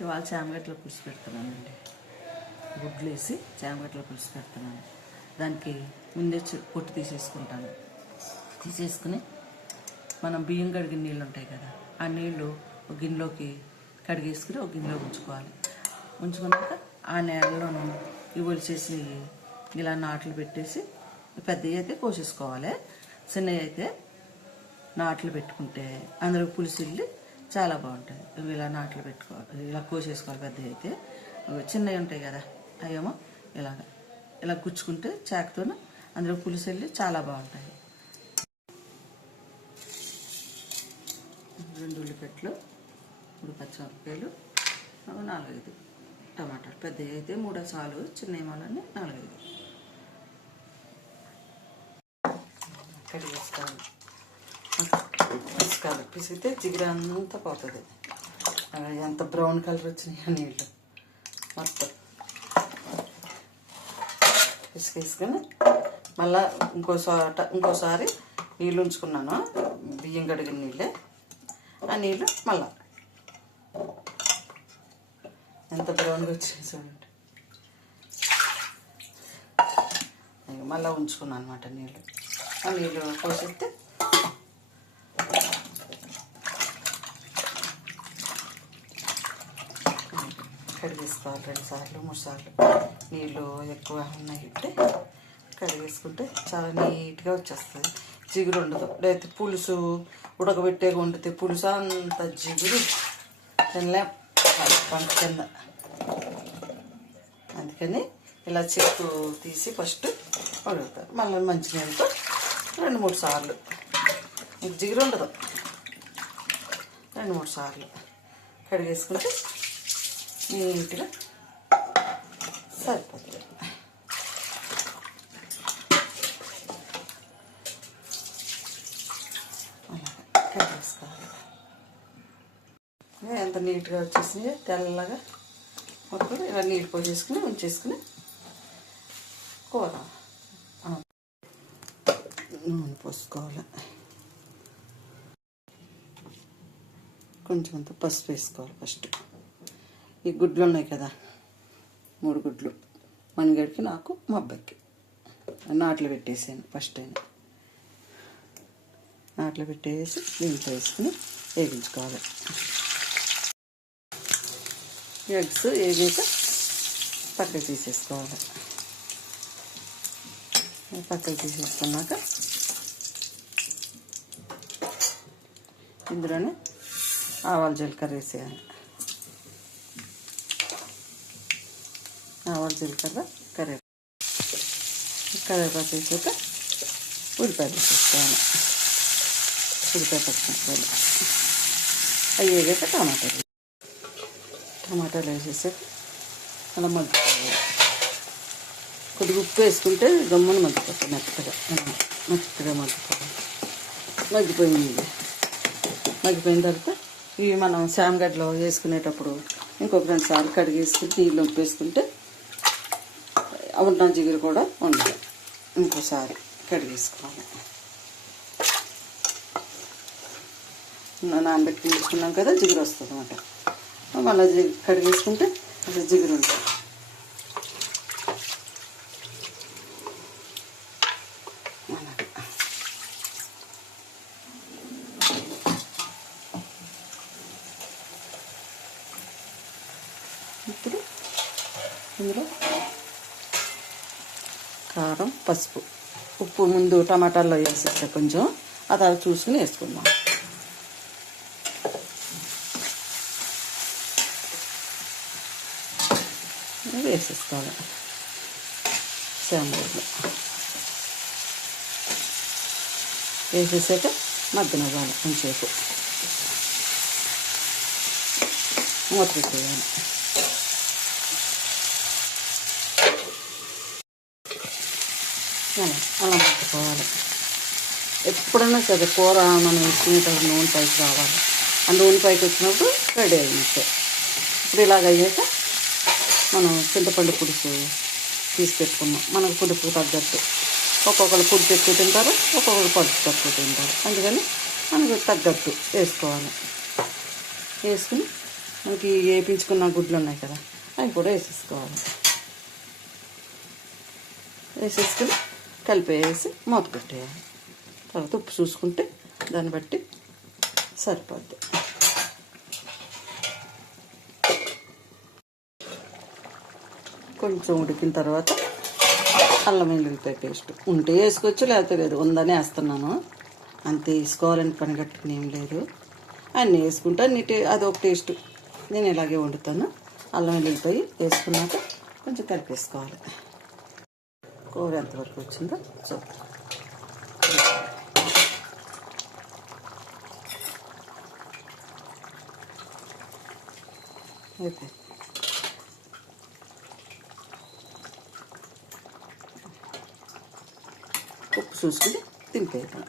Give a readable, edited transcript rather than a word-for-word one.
ఇవాళ చామగడ్డల పులుసు పెడుతున్నానండి. గుడ్లు వేసి చామగడ్డల పులుసు పెడుతున్నాను. దానికి ముందే పొట్టు తీసేసుకుంటాను. తీసేసుకుని మనం బియ్యం కడిగిన నీళ్ళు ఉంటాయి కదా, ఆ నీళ్ళు ఒక గిన్నెలోకి కడిగేసుకుని ఒక గిన్నెలో ఉంచుకోవాలి. ఉంచుకున్నాక ఆ నేలలోనూ ఇవి ఒలిచేసి ఇలా నాట్లు పెట్టేసి, పెద్దవి అయితే కోసేసుకోవాలి, చిన్నవి అయితే నాట్లు పెట్టుకుంటే అందులో పులుసు వెళ్ళి చాలా బాగుంటుంది. ఇవి ఇలా నాట్లు పెట్టుకోవాలి, ఇలా కోసేసుకోవాలి. పెద్దవి అయితే, చిన్నవి ఉంటాయి కదా అవేమో ఇలా గుచ్చుకుంటే చాకుతో అందులో పులుసు వెళ్ళి చాలా బాగుంటాయి. 2 ఉల్లిగడ్డలు, 3 పచ్చిమిరపకాయలు, 4-5 టమాటాలు. పెద్దవి అయితే 3 చాలు, చిన్నవి మాలని 4-5 కడిగేసుకోవాలి. పిసుకాలి, పిసిగితే జిగిరంతా పోతుంది. ఎంత బ్రౌన్ కలర్ వచ్చినాయి నీళ్ళు మొత్తం పిసికేసుకొని మళ్ళీ ఇంకోసారి నీళ్ళు ఉంచుకున్నాను, బియ్యం కడిగిన నీళ్ళే. ఆ నీళ్ళు మళ్ళా ఎంత బ్రౌన్గా వచ్చింది చూడండి. మళ్ళీ ఉంచుకున్నాను అనమాట నీళ్ళు. ఆ నీళ్ళు పోసేస్తే కడిగేసుకోవాలి 2 సార్లు 3 సార్లు. నీళ్ళు ఎక్కువ ఉన్నాయంటే కడిగేసుకుంటే చాలా నీట్గా వచ్చేస్తుంది, జిగురు ఉండదు. లేకపోతే పులుసు ఉడకబెట్టే వండితే పులుసు అంత జిగురు తినలేం పంట కింద. అందుకని ఇలా చెక్కు తీసి ఫస్ట్ ఉడుకుతారు. మళ్ళీ మంచినీళ్ళతో 2-3 సార్లు, ఇంక జిగురు ఉండదు. 2-3 సార్లు కడిగేసుకుంటే నీట్గా సరిపోతుంది. కడిగేసుకోవాలి. ఎంత నీట్గా వచ్చేసింది, తెల్లగా మొత్తం ఇలా నీళ్ళు పోసేసుకుని ఉంచేసుకుని కూర నూనె పోసుకోవాలి. కొంచెం అంత పసుపు వేసుకోవాలి ఫస్ట్. ఈ గుడ్లు ఉన్నాయి కదా, 3 గుడ్లు, మణిగడికి నాకు మా అబ్బాయికి నాట్లు పెట్టేసాను. ఫస్ట్ అయినా నాట్లు పెట్టేసి దీంట్లో వేసుకుని వేగించుకోవాలి. ఎగ్స్ వేగాక పక్కకి తీసేసుకోవాలి. పక్కకి తీసేసుకున్నాక ఇందులోనే ఆవాలు జీలకర్ర వేసేయాలి. ఆవాలు జీలకర్ర కరివేపాకు వేసాక ఉల్లిపాయలు వేసేసుకోవాలి. ఉల్లిపాయ పచ్చిమిరపకాయలు అవి వేగాక టమాటాలు వేసేసాక అలా మగ్గుకోవాలి. కొద్దిగా ఉప్పు వేసుకుంటే గమ్మున మగ్గిపోతుంది, మెత్తగా మగ్గిపోవాలి. మగ్గిపోయిన తర్వాత ఇవి మనం శామగడ్డలో వేసుకునేటప్పుడు ఇంకొక 2 సార్లు కడిగేసుకుని నీళ్ళు ఉప్పేసుకుంటే ఉన్న జిగురు కూడా ఉండదు. ఇంకోసారి కడిగేసుకోవాలి. నానబెట్టి తీసుకున్నాం కదా, జిగురు వస్తుంది అన్నమాట. మళ్ళీ కడిగేసుకుంటే అసలు జిగురు ఉంటుంది. ఇప్పుడు ఇందులో కారం, పసుపు, ఉప్పు ముందు టమాటాల్లో వేసేస్తే కొంచెం అది చూసుకుని వేసుకుందాం. వేసేసుకోవాలి శామగడ్డలు. వేసేసాక మగ్గనివ్వాలి కొంచెంసేపు, మూత పెట్టేయాలి. అలా మగ్గిపోవాలి. ఎప్పుడైనా సరే కూర మనం వేసుకునేటప్పుడు నూనె పైకి రావాలి. ఆ నూనె పైకి వచ్చినప్పుడు రెడీ అయినట్టే. ఇప్పుడు ఇలాగ అయ్యాక మనం చింతపండు పులుసు తీసి పెట్టుకున్నాం. మనకు పులుపు తగ్గట్టు, ఒక్కొక్కరు పులుపు ఎక్కువ తింటారు, ఒక్కొక్కరు పలుపు తక్కువ తింటారు. అందుకని మనకు తగ్గట్టు వేసుకోవాలి. వేసుకుని మనకి వేయించుకున్న గుడ్లు ఉన్నాయి కదా, అవి కూడా వేసేసుకోవాలి. వేసేసుకుని కలిపేసి మూత పెట్టేయాలి. తర్వాత ఉప్పు చూసుకుంటే దాన్ని బట్టి సరిపోద్ది. కొంచెం ఉడికిన తర్వాత అల్లం వెల్లుల్లిపాయ పేస్ట్ ఉంటే వేసుకోవచ్చు, లేకపోతే లేదు. ఉందని వేస్తున్నాను అంతే. వేసుకోవాలని పని కట్టుకుని ఏం లేదు. అన్నీ వేసుకుంటే అదొక టేస్ట్. నేను ఇలాగే వండుతాను. అల్లం వెల్లుల్లిపాయ వేసుకున్నాక కొంచెం కలిపేసుకోవాలి. కూర ఎంతవరకు వచ్చిందో చూద్దాం. అయిపోయింది. ఉప్పు చూసుకుని తింపేద్దాం.